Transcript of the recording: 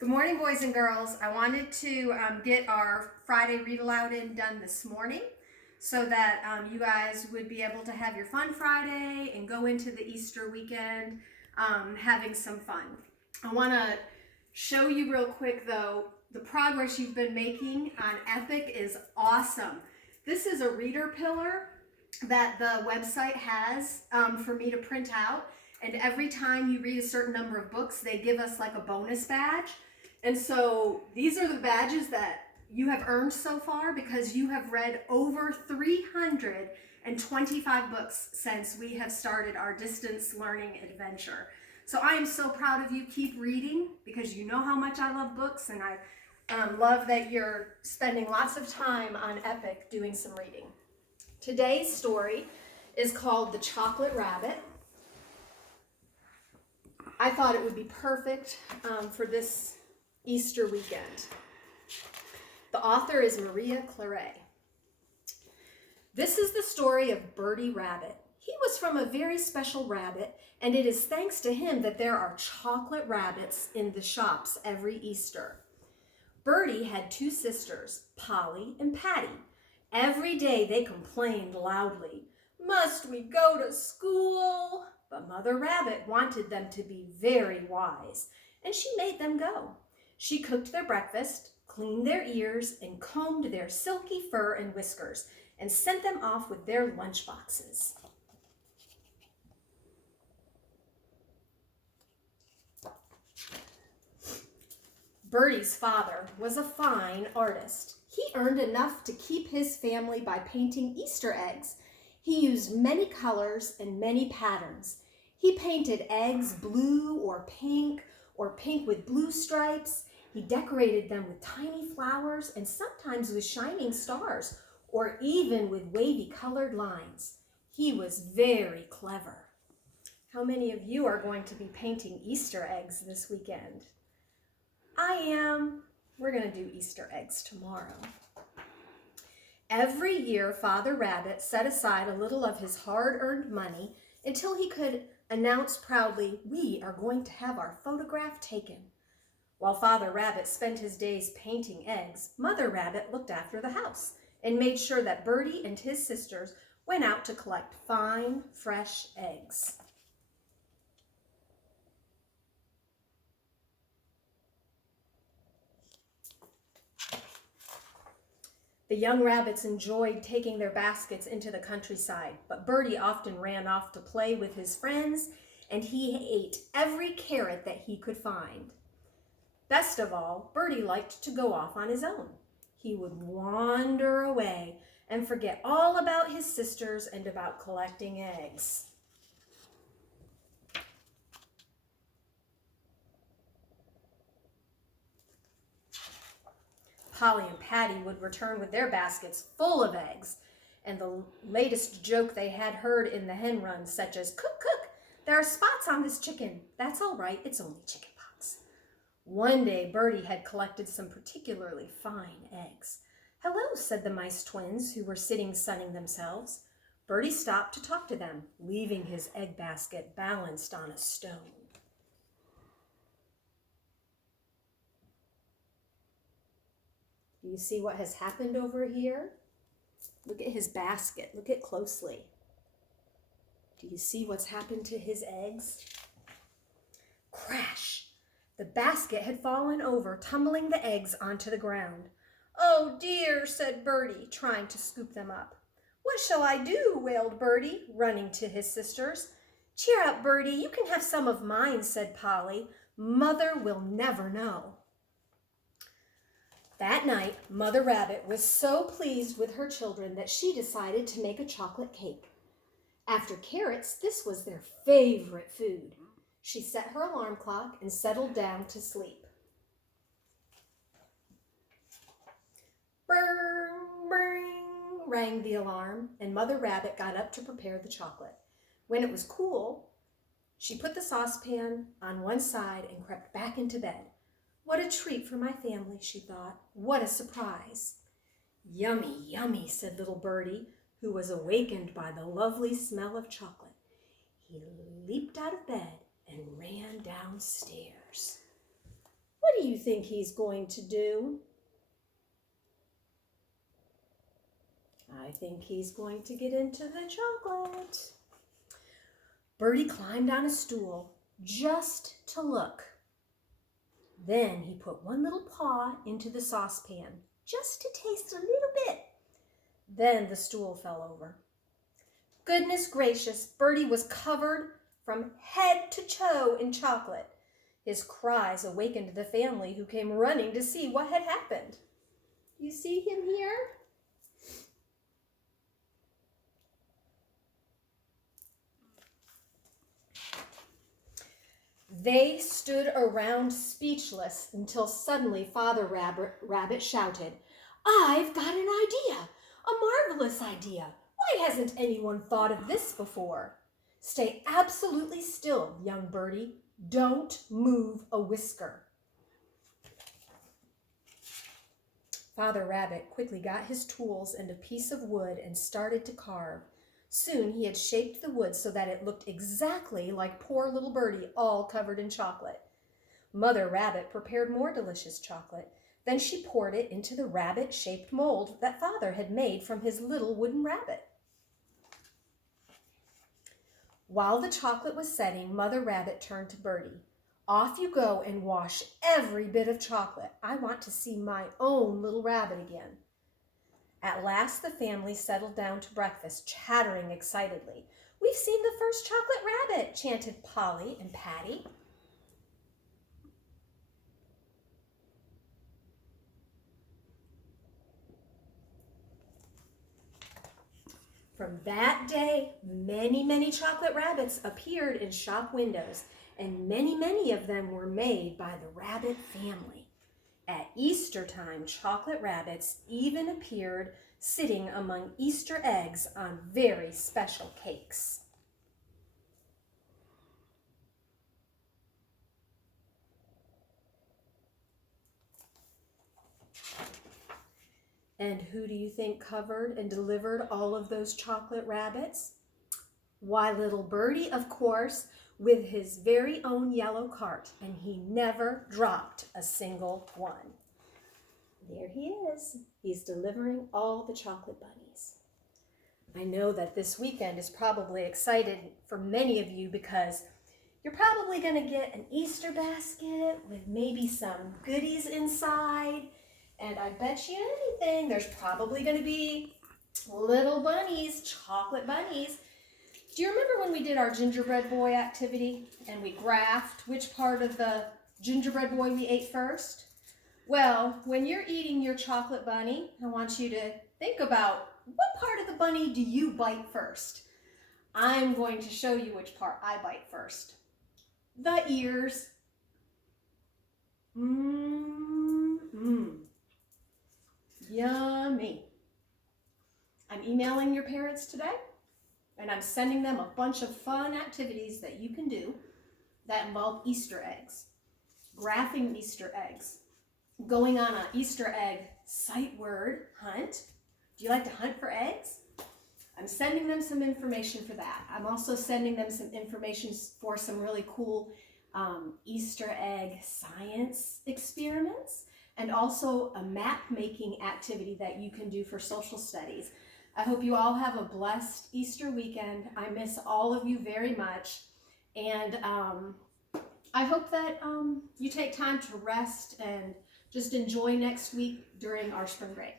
Good morning, boys and girls. I wanted to get our Friday read aloud in done this morning so that you guys would be able to have your fun Friday and go into the Easter weekend having some fun. I want to show you real quick though, the progress you've been making on Epic is awesome. This is a reader pillar that the website has for me to print out. And every time you read a certain number of books, they give us like a bonus badge. And so these are the badges that you have earned so far because you have read over 325 books since we have started our distance learning adventure. So I am so proud of you. Keep reading because you know how much I love books, and I love that you're spending lots of time on Epic doing some reading. Today's story is called The Chocolate Rabbit. I thought it would be perfect for this Easter weekend. The author is Maria Claret. This is the story of Bertie Rabbit. He was from a very special rabbit, and it is thanks to him that there are chocolate rabbits in the shops every Easter. Bertie had two sisters, Polly and Patty. Every day they complained loudly, "Must we go to school?" But Mother Rabbit wanted them to be very wise, and she made them go. She cooked their breakfast, cleaned their ears, and combed their silky fur and whiskers, and sent them off with their lunch boxes. Bertie's father was a fine artist. He earned enough to keep his family by painting Easter eggs. He used many colors and many patterns. He painted eggs blue or pink with blue stripes. He decorated them with tiny flowers and sometimes with shining stars or even with wavy colored lines. He was very clever. How many of you are going to be painting Easter eggs this weekend? I am. We're going to do Easter eggs tomorrow. Every year, Father Rabbit set aside a little of his hard-earned money until he could announce proudly, "We are going to have our photograph taken." While Father Rabbit spent his days painting eggs, Mother Rabbit looked after the house and made sure that Bertie and his sisters went out to collect fine, fresh eggs. The young rabbits enjoyed taking their baskets into the countryside, but Bertie often ran off to play with his friends, and he ate every carrot that he could find. Best of all, Bertie liked to go off on his own. He would wander away and forget all about his sisters and about collecting eggs. Polly and Patty would return with their baskets full of eggs, and the latest joke they had heard in the hen run, such as, "Cook, cook, there are spots on this chicken. That's all right, it's only chicken pox." One day, Bertie had collected some particularly fine eggs. "Hello," said the mice twins, who were sitting sunning themselves. Bertie stopped to talk to them, leaving his egg basket balanced on a stone. Do you see what has happened over here? Look at his basket. Look at closely. Do you see what's happened to his eggs? Crash! The basket had fallen over, tumbling the eggs onto the ground. "Oh dear," said Bertie, trying to scoop them up. "What shall I do?" wailed Bertie, running to his sisters. "Cheer up, Bertie. You can have some of mine," said Polly. "Mother will never know." That night, Mother Rabbit was so pleased with her children that she decided to make a chocolate cake. After carrots, this was their favorite food. She set her alarm clock and settled down to sleep. Bring, bring, rang the alarm, and Mother Rabbit got up to prepare the chocolate. When it was cool, she put the saucepan on one side and crept back into bed. "What a treat for my family," she thought. "What a surprise." "Yummy, yummy," said little Bertie, who was awakened by the lovely smell of chocolate. He leaped out of bed and ran downstairs. "What are you think he's going to do? I think he's going to get into the chocolate. Birdie climbed on a stool just to look. Then he put one little paw into the saucepan just to taste a little bit. Then the stool fell over. Goodness gracious, Birdie was covered from head to toe in chocolate. His cries awakened the family, who came running to see what had happened. You see him here? They stood around speechless until suddenly Father Rabbit shouted, "I've got an idea, a marvelous idea. Why hasn't anyone thought of this before? Stay absolutely still, young birdie. Don't move a whisker." Father Rabbit quickly got his tools and a piece of wood and started to carve. Soon he had shaped the wood so that it looked exactly like poor little Birdie, all covered in chocolate. Mother Rabbit prepared more delicious chocolate. Then she poured it into the rabbit-shaped mold that Father had made from his little wooden rabbit. While the chocolate was setting, Mother Rabbit turned to Birdie. "Off you go and wash every bit of chocolate. I want to see my own little rabbit again." At last the family settled down to breakfast, chattering excitedly. "We've seen the first chocolate rabbit," chanted Polly and Patty. From that day, many, many chocolate rabbits appeared in shop windows, and many, many of them were made by the rabbit family. At Easter time, chocolate rabbits even appeared sitting among Easter eggs on very special cakes. And who do you think covered and delivered all of those chocolate rabbits? Why, little Birdie, of course, with his very own yellow cart, and he never dropped a single one. There he is. He's delivering all the chocolate bunnies. I know that this weekend is probably excited for many of you because you're probably going to get an Easter basket with maybe some goodies inside. And I bet you anything, there's probably going to be little bunnies, chocolate bunnies. Do you remember when we did our gingerbread boy activity and we graphed which part of the gingerbread boy we ate first? Well, when you're eating your chocolate bunny, I want you to think about what part of the bunny do you bite first? I'm going to show you which part I bite first. The ears. Yummy. I'm emailing your parents today, and I'm sending them a bunch of fun activities that you can do that involve Easter eggs, graphing Easter eggs, going on an Easter egg sight word hunt. Do you like to hunt for eggs? I'm sending them some information for that. I'm also sending them some information for some really cool Easter egg science experiments, and also a map making activity that you can do for social studies. I hope you all have a blessed Easter weekend. I miss all of you very much, and I hope that you take time to rest and just enjoy next week during our spring break.